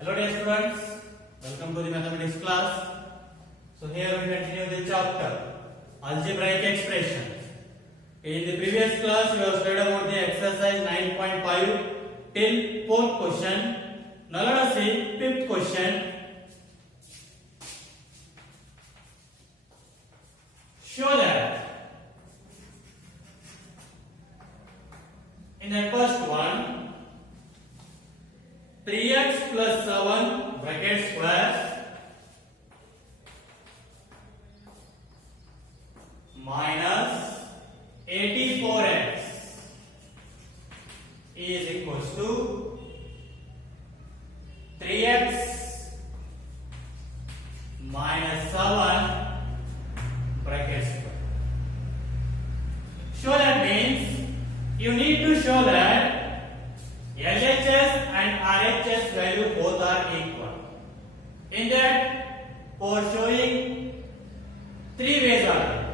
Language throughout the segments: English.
Hello dear students, welcome to the mathematics class. So here we continue the chapter algebraic expressions. In the previous class we have studied about the exercise 9.5 till 4th question. Now let us see 5th question. Show that in the first one 3x plus 7 bracket square minus 84x is equals to 3x minus 7 bracket square. Show that means you need to show that LHS and RHS value both are equal. In that, for showing three ways are there.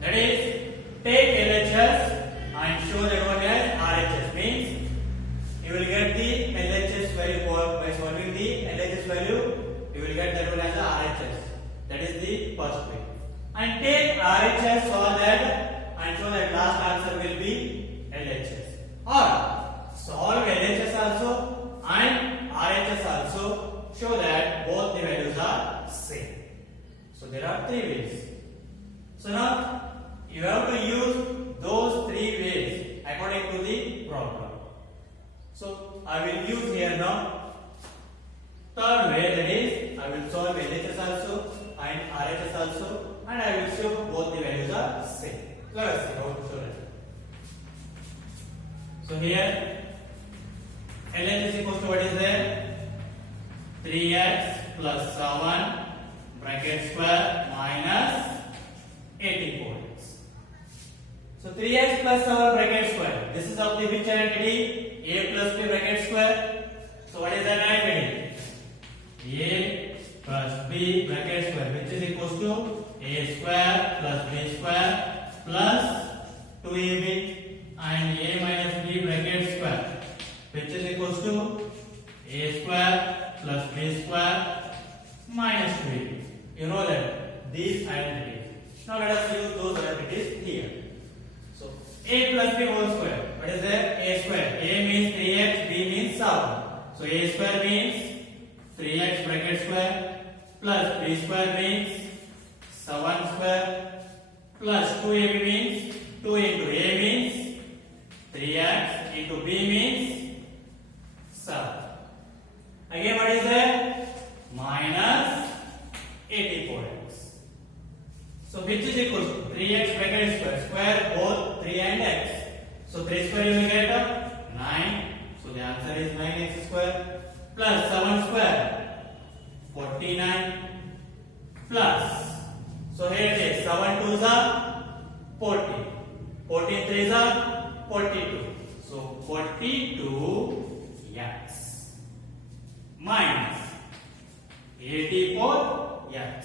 That is, take LHS and show that one as RHS. Means you will get the LHS value by solving the LHS value. You will get that one as the RHS. That is the first way. And take RHS, solve that, and show that last answer will be LHS. Or solve LHS also and RHS also, show that both the values are same. So there are three ways. So now you have to use those three ways according to the problem. So I will use here now third way, that is I will solve LHS also and RHS also, and I will show both the values are same. Let us see how to show that. So here LHS is equals to what is there? 3x plus 7 bracket square minus 84x. So 3x plus 7 bracket square. This is of the which identity? A plus b bracket square. So what is that identity? A plus b bracket square, which is equals to a square plus b square plus 2ab and a minus b bracket square, which is equals to a square plus b square minus 2ab. You know that these identities. Now let us use those identities here. So a plus b whole square. What is there? A square. A means 3x, b means 7. So a square means 3x bracket square plus b square means 7 square plus 2ab means 2 into a means 3x into b means 7. Again what is there? Minus 84x. So which is equal to 3x bracket square. Square both 3 and x. So 3 square you will get 9. So the answer is 9x square plus 7 square 49 plus. So here it is 7 2s are 40. 14 3s are 42. So 42x minus 84x.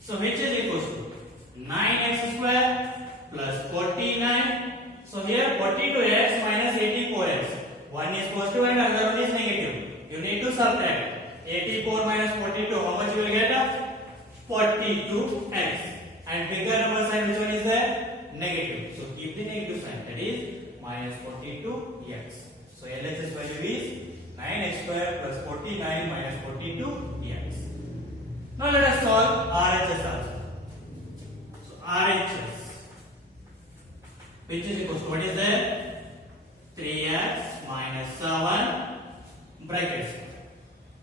So which is equals to 9x square plus 49. So here 42x minus 84x. One is positive and another one is negative. You need to subtract. 84 minus 42. How much you will get? 42x. And bigger number sign, which one is there? Negative. So keep the negative sign. That is minus 42x. So LHS value is 9x square plus 49 minus 42x. Now let us solve RHS also. So RHS, which is equals to what is there? 3x minus 7 bracket square.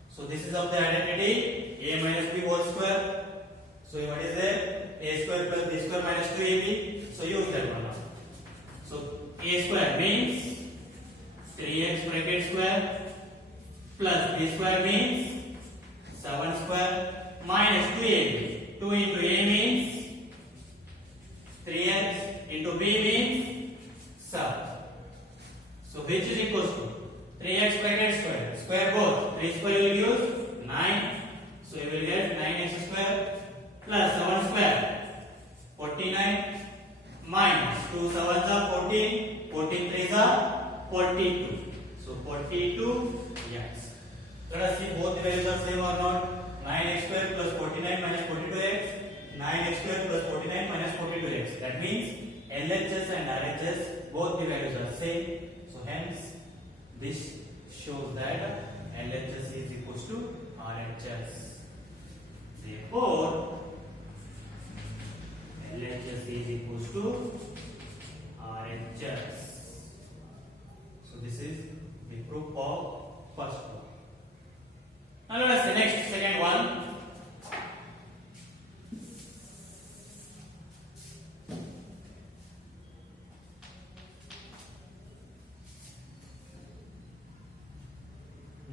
So this is of the identity a minus b whole square. So what is there? A square plus b square minus 2ab. So use that one now. So a square means 3x bracket square plus b square means 7 square minus 2ab. 2 into a means 3x into b means 7. So which is equals to 3x bracket square. Square both. 3 square you will use 9. So you will get 9x square plus 7 square 49 minus 2 7s are 14. 14 3s are 42. So 42 yes. Let us see both the values are same or not. 9x square plus 49 minus 42x. 9x square plus 49 minus 42x. That means LHS and RHS both the values are same. So hence this shows that LHS is equals to RHS. Therefore LHS is equals to RHS. So this is the proof of first one. Now let us see next second one.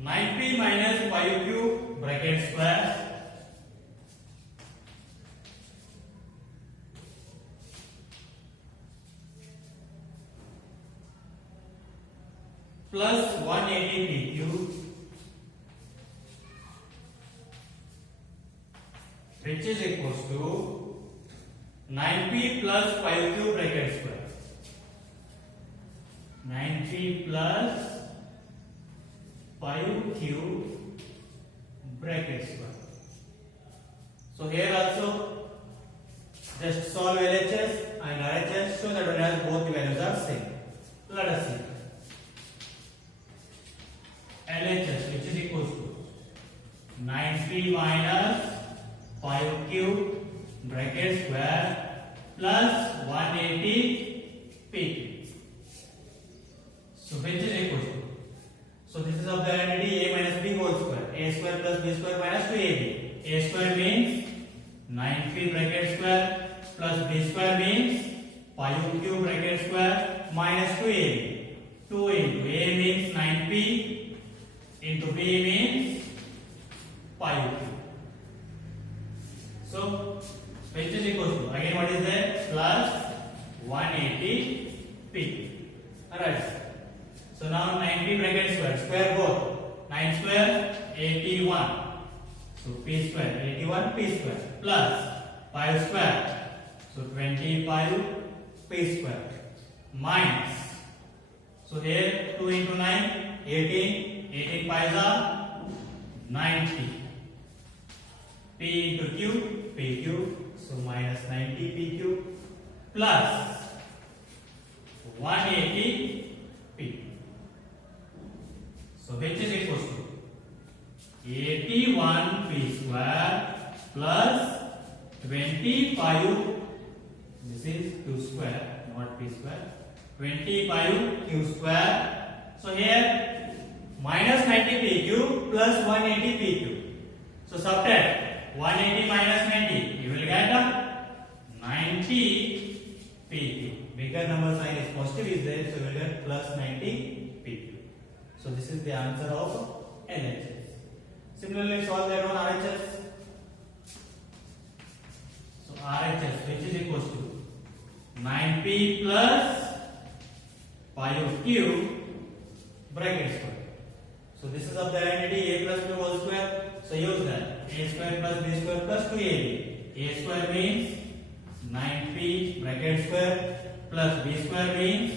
(9p minus 5q bracket square) plus 180pq, which is equals to 9p plus 5q bracket square. 9p plus 5q bracket square. So here also just solve LHS and RHS, so that whereas both the values are same. Let us see. LHS, which is equals to 9p minus 5q bracket square plus 180p. So which is equals to, so this is of the identity a minus b whole square. A square plus b square minus 2ab. A square means 9p bracket square plus b square means 5q bracket square minus 2ab. 2 into a means 9p into b means 5q. So which is equal to, again what is there, plus 180p. Alright. So now 9p bracket square, square both. 9 square 81. So p square 81 p square plus 5 square. So 25 p square minus. So here 2 into 9 18. 18 pies are 90. P into Q, PQ. So minus 90 PQ plus 180 P. So which is equals to 81 P square plus 25. This is Q square, not P square. 25 Q square. So here minus 90 PQ plus 180 PQ. So subtract 180 minus 90. You will get 90 PQ. Bigger number sign is positive is there, so you will get plus 90 PQ. So this is the answer of LHS. Similarly, solve that one RHS. So RHS, which is equals to 9p plus 5q bracket square. So this is of the identity a plus b whole square. So use that. A square plus b square plus 2ab. A square means 9p bracket square plus b square means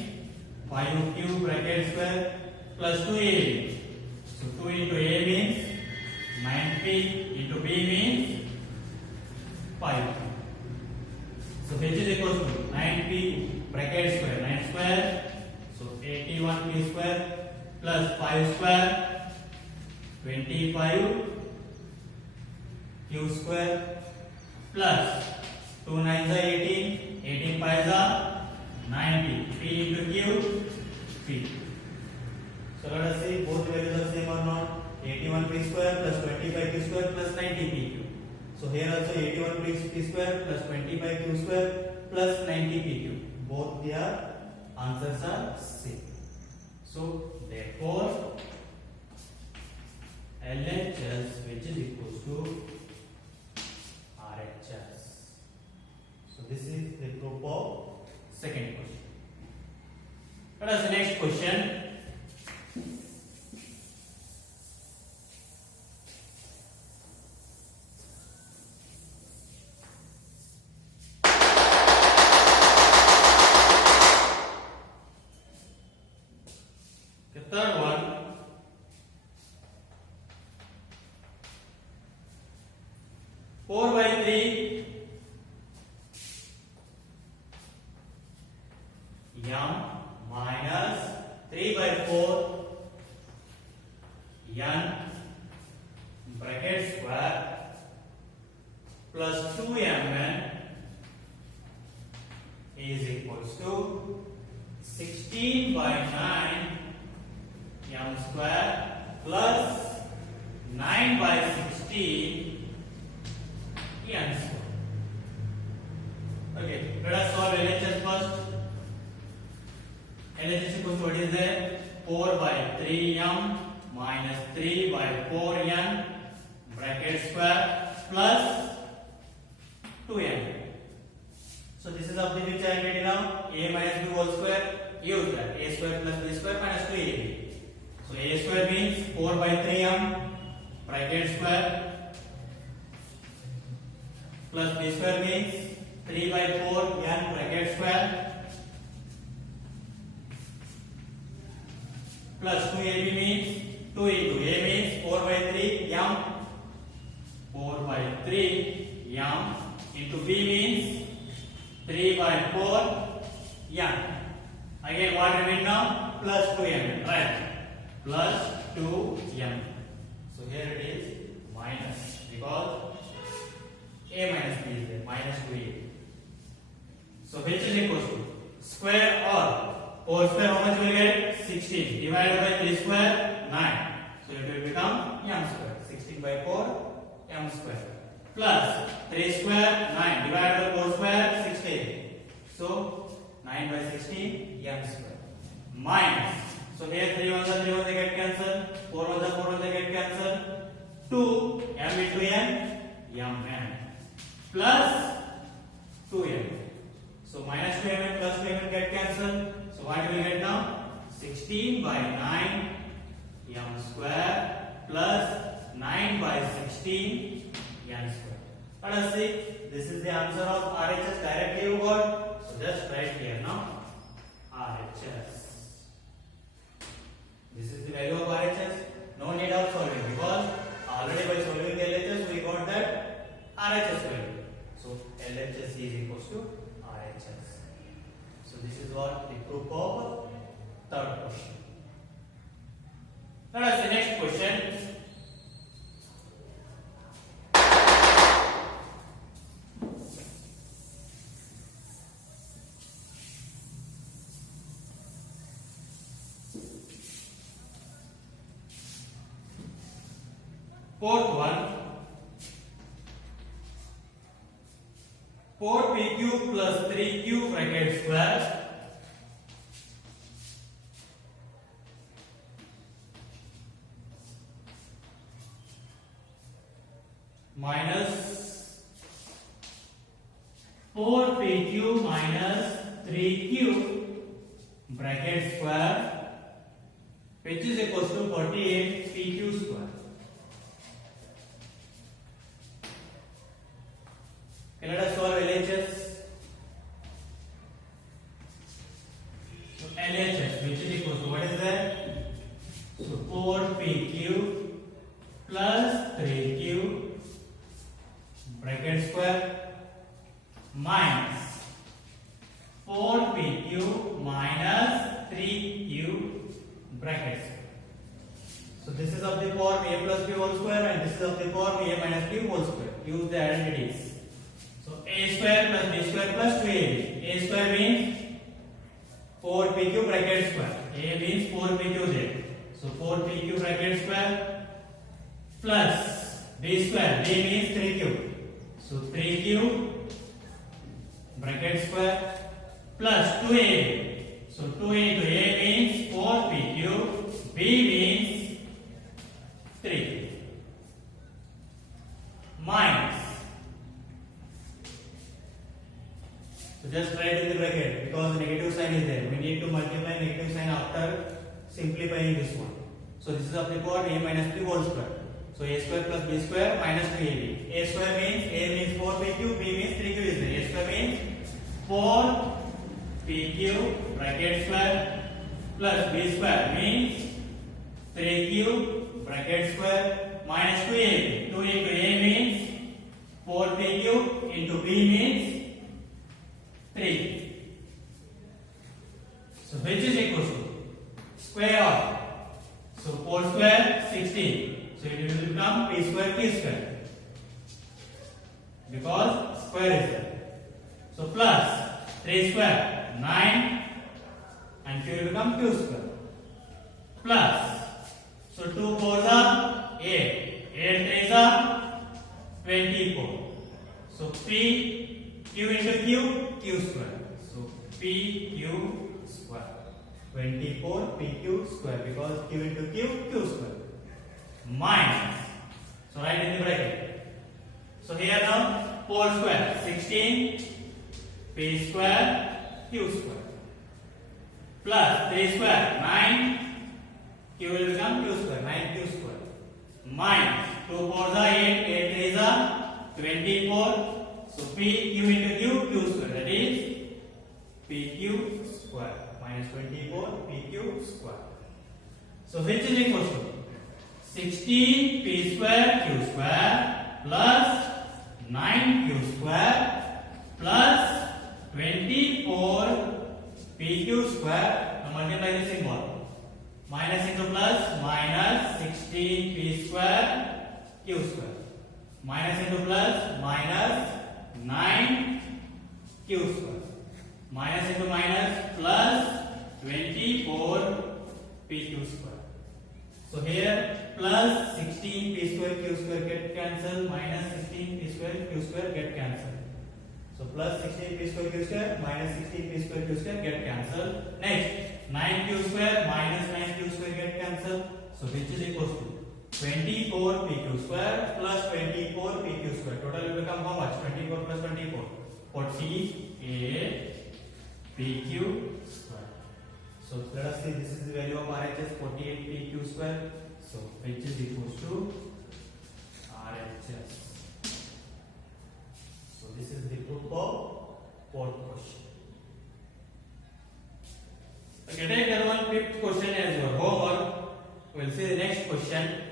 5q bracket square plus 2ab. So 2 into a means 9p into b means 5. So which is equals to 9p bracket square, 9 square. So 81p square plus 5 square 25 q square plus 2 9s are 18, 18 5s are 90, p into q, p. So let us see both values are same or not. 81 p square plus 25 q square plus 90 pq. So here also 81 p square plus 25 q square plus 90 pq. Both their answers are same. So therefore LHS, which is equals to RHS. So this is the proof of second question. Let us next question. The third one. 4 by 3 m minus 3 by 4 n bracket square plus 2mn is equals to 16 by 9 m square plus 9 by 16 n square. Okay, let us solve LHS first. LHS equals to what is there? 4 by 3m minus 3 by 4n bracket square plus 2n. So this is of the which I am getting now a minus b whole square. Use that a square plus b square minus 2ab. So a square means 4 by 3m bracket square plus b square means 3 by 4n bracket square plus 2ab means 2 into a means 4 by 3m 4 by 3m into b means 3 by 4m. Again what remain now? Plus 2m, right? Plus 2m. So here it is minus because a minus b is there, minus 2a. So which is equals to square or 4 square how much will get? 16 divided by 3 square 9. So it will become m square. 16 by 4 m square plus 3 square 9 divided by 4 square 16. So 9 by 16 m square minus. So here 3 ones are 3 ones they get cancelled. 4 ones are 4 ones they get cancelled. 2 m into n mn plus 2m. So minus 2m and plus 2m get cancelled. So what do we get now? 16 by 9 m square plus 9 by 16 m square. Let us see. This is the answer of RHS directly you got. So just write here now RHS. This is the value of RHS. No need of solving because already by solving the LHS we got that RHS value. So LHS is equals to RHS. So this is what the proof of third question. Let us see next question. Fourth one, 4pq plus 3q bracket square minus 4pq minus 3q bracket square which is equals to 48pq square. Let us solve LHS. So LHS which is equal to what is that? So 4pq plus 3q bracket square minus 4pq minus 3q bracket square. So this is of the form a plus b whole square and this is of the form a minus b whole square. Use the identities. So a square plus b square plus 2ab. A square means 4pq bracket square. A means 4pqz. So 4pq bracket square plus b square. B means 3q. So 3q bracket square plus 2ab. So 2 into a means 4pq. B means 3q. Minus. So just write in the bracket because the negative sign is there. We need to multiply negative sign after simplifying this one. So this is of the power a minus b whole square. So a square plus b square minus 3ab. A square means a means 4pq, b means 3q is there. A square means 4pq bracket square plus b square means 3q bracket square minus 2ab. 2 into a means 4p cube into b means 3. So which is equal to square of, so 4 square 16, so it will become p square q square because square is there. So plus 3 square 9 and q will become q square plus, so 2 4s are 8, 8 3s are 24. So p q into q square, so p q square 24 pq square because q into q square minus, so write in the bracket. So here now 4 square 16 p square q square plus 3 square 9 q will become q square 9q square minus 2 4s are 8, 8 3s are 24. So p q into q square, that is pq square minus 24 pq square. So which is equal to 16 p square q square plus 9q square plus 24 pq square. Now multiply the symbol, minus into plus, minus 16 p square q square minus into plus, minus 9 q square minus into minus plus 24 pq square. So here plus 16 p square q square get cancelled, minus 16 p square q square get cancelled. So plus 16 p square q square minus 16 p square q square get cancelled. Next 9q square minus 9q square get cancelled. So which is equal to 24 pq square plus 24 pq square. Total will become how much? 24 plus 24, 48 pq square. So let us see, this is the value of RHS, 48 pq square. So which is equal to RHS. So this is the proof of fourth question. Okay, take that one fifth question as your homework. We'll see the next question.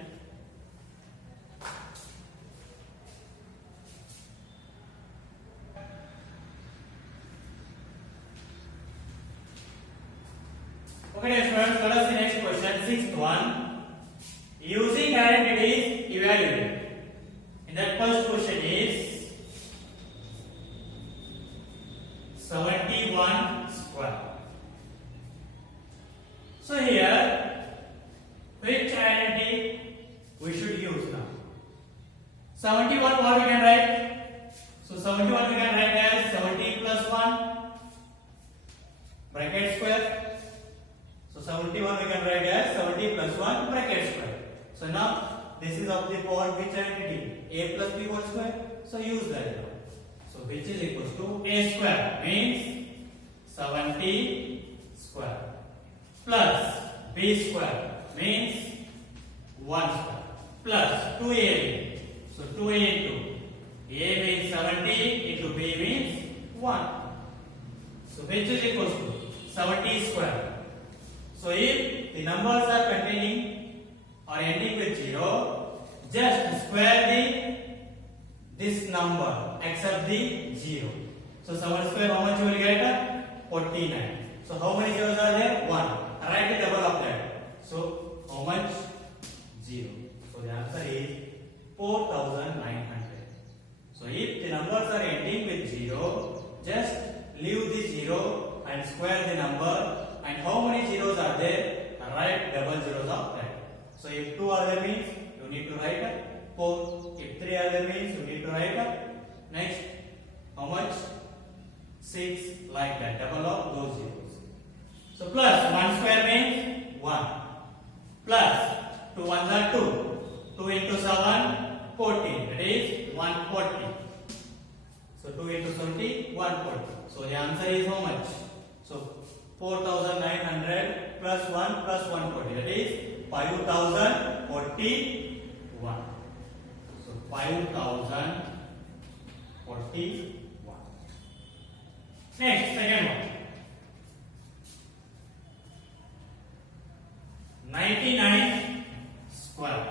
Okay, friends, let us see next question, sixth one. Using identities, evaluate. In that first question is 71 square. So here, which identity we should use now? 71, what we can write? So 71 we can write as 70 plus 1 bracket square. So 71 we can write as 70 plus 1 bracket square. So now this is of the power which identity? A plus b whole square. So use that now. So which is equals to a square means 70 square plus b square means 1 square plus 2ab. So 2a into a means 70 into b means 1. So which is equals to 70 square. So if the numbers are containing or ending with 0, just square this number except the 0. So 7 square, how much you will get? 49. So how many zeros are there? 1. Write the double of that. So how much? 0. So the answer is 4900. So if the numbers are ending with 0, just leave the 0 and square the number. And how many zeros are there? Write double zeros of that. So if 2 are there means you need to write 4. If 3 are there means you need to write next how much? 6, like that, double of those zeros. So plus 1 square means 1 plus 2 ones are 2. 2 into 7, 14. That is 140. So 2 into 70, 140. So the answer is how much? So 4900 plus 1 plus 140. That is 5041. So 5041. Next, second one. 99 square.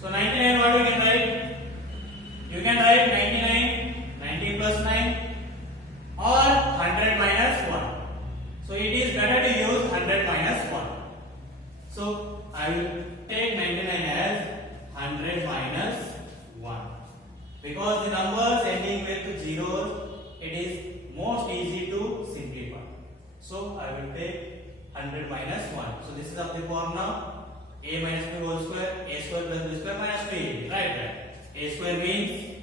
So 99, what we can write? So I will take 100 minus 1. So this is of the form now. A minus b whole square, a square plus b square minus 2ab. Right. A square means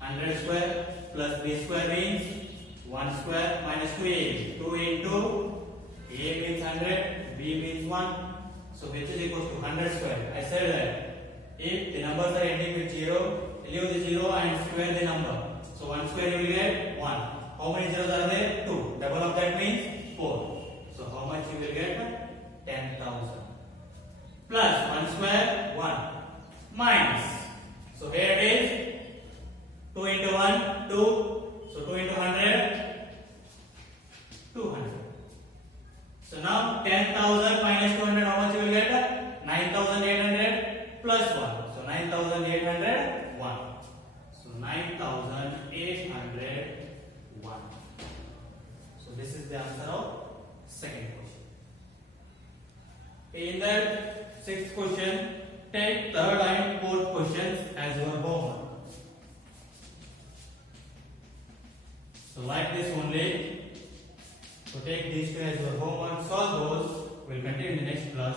100 square plus b square means 1 square minus 2ab. 2 into a means 100, b means 1. So which is equals to 100 square. I said that if the numbers are ending with 0, leave the 0 and square the number. So 1 square you will get 1. How many zeros are there? 2. Double of that means 4. So how much you will get? 10,000. Plus 1 square 1 minus. So here it is 2 into 1 2. So 2 into 100 200. So now 10,000 minus 200, how much you will get? 9,800 plus 1. So 9,801. So 9,801. So this is the answer of second question. In that sixth question, take third and fourth questions as your homework. So like this only. So take these two as your homework. Solve those. We'll continue in the next class.